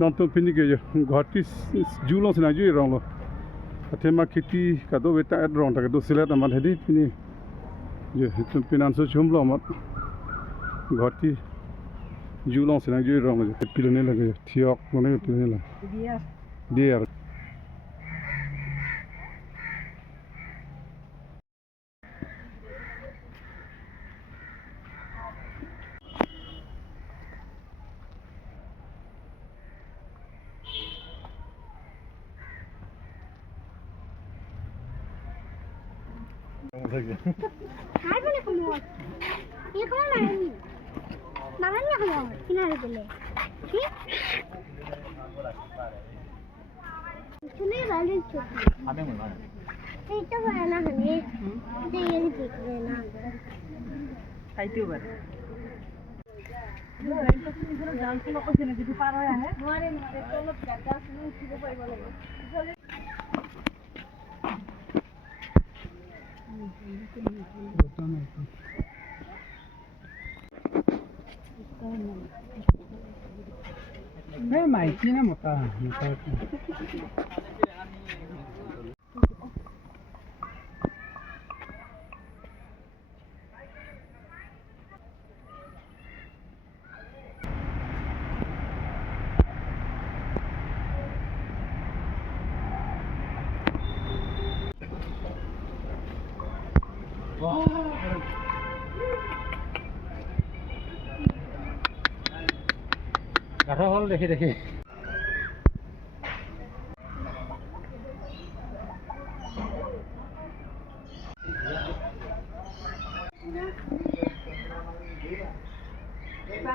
non to pini ke ghati julong sina ju rong lo athema khiti ka do beta rong ta ka do silat amat hedi pini je to pinan so chumlo amat ghati julong sina ju rong lo pilone lage thiok mone pilone la dia Harbone como. Y como la ni. Mamanya como. Kinare gele. Ki? Chune rali choti. Ame mo na. Ei to bana na hane. De yeri tikre na. खाइते हो लो एंटा सुनि जरा dance नको छैन दिदी पार है मारे मारे तलब गाडा सुनि उठिबो पाइबो লাগে मैं माइकी ना मोटा কাঠৰ হল দেখি দেখি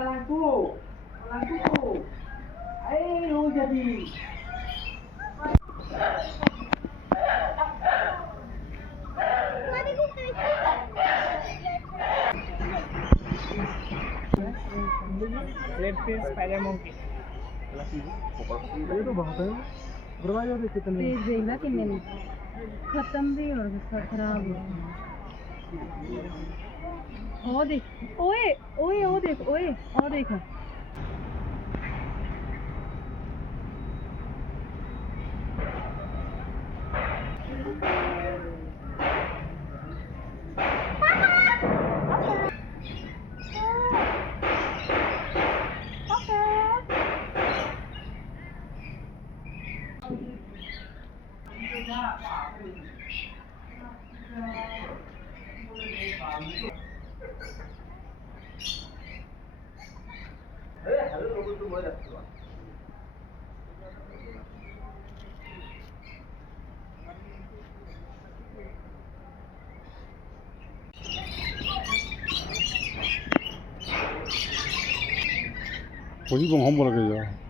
lampu ayo jadi red face spider monkey ये तो बहुत है दरवाजा देख कितने तेज देखला कितने में खत्म भी हो गया खराब हो ओ देख ओए ओए ओ देख ओए और देखो वही बम हम बोल के जा